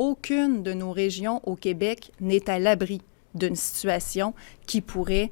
aucune de nos régions au Québec n'est à l'abri d'une situation qui pourrait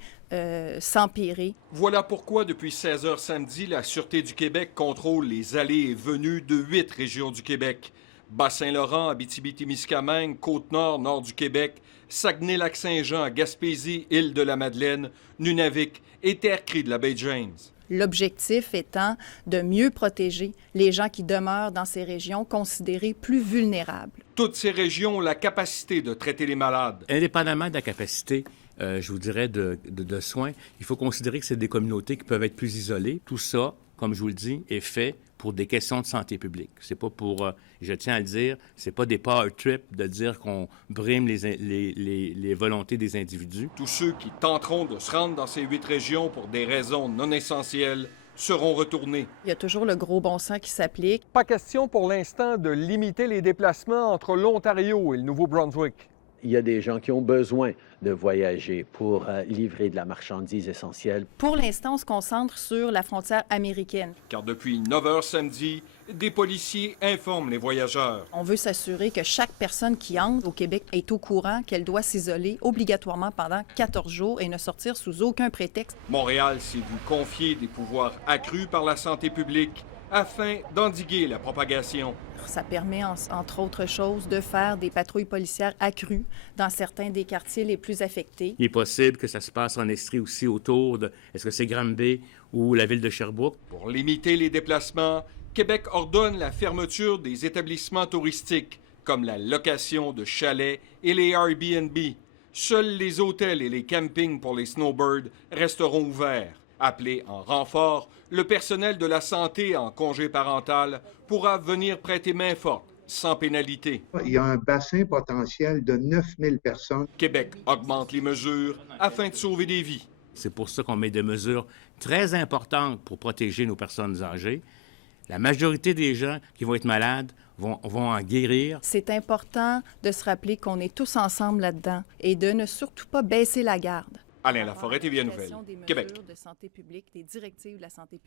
s'empirer. Voilà pourquoi, depuis 16 heures samedi, la Sûreté du Québec contrôle les allées et venues de 8 régions du Québec. Bas-Saint-Laurent, Abitibi-Témiscamingue, Côte-Nord, Nord du Québec, Saguenay-Lac-Saint-Jean, Gaspésie, Île-de-la-Madeleine, Nunavik et Terre-Cree de la baie James. L'objectif étant de mieux protéger les gens qui demeurent dans ces régions considérées plus vulnérables. Toutes ces régions ont la capacité de traiter les malades. Indépendamment de la capacité, je vous dirais, de soins, il faut considérer que c'est des communautés qui peuvent être plus isolées. Tout ça, comme je vous le dis, est fait pour des questions de santé publique. C'est pas pour, je tiens à le dire, c'est pas des power trips de dire qu'on brime les volontés des individus. Tous ceux qui tenteront de se rendre dans ces 8 régions pour des raisons non essentielles seront retournés. Il y a toujours le gros bon sens qui s'applique. Pas question pour l'instant de limiter les déplacements entre l'Ontario et le Nouveau-Brunswick. Il y a des gens qui ont besoin de voyager pour livrer de la marchandise essentielle. Pour l'instant, on se concentre sur la frontière américaine. Car depuis 9 heures samedi, des policiers informent les voyageurs. On veut s'assurer que chaque personne qui entre au Québec est au courant qu'elle doit s'isoler obligatoirement pendant 14 jours et ne sortir sous aucun prétexte. Montréal s'est vu confier des pouvoirs accrus par la santé publique afin d'endiguer la propagation. Ça permet, entre autres choses, de faire des patrouilles policières accrues dans certains des quartiers les plus affectés. Il est possible que ça se passe en Estrie aussi autour de, est-ce que c'est Granby ou la ville de Sherbrooke? Pour limiter les déplacements, Québec ordonne la fermeture des établissements touristiques, comme la location de chalets et les Airbnb. Seuls les hôtels et les campings pour les snowbirds resteront ouverts. Appelé en renfort, le personnel de la santé en congé parental pourra venir prêter main forte, sans pénalité. Il y a un bassin potentiel de 9000 personnes. Québec augmente les mesures afin de sauver des vies. C'est pour ça qu'on met des mesures très importantes pour protéger nos personnes âgées. La majorité des gens qui vont être malades vont en guérir. C'est important de se rappeler qu'on est tous ensemble là-dedans et de ne surtout pas baisser la garde. Alain Laforêt, TVA Nouvelles, Québec. De santé publique, des directives de la santé publique.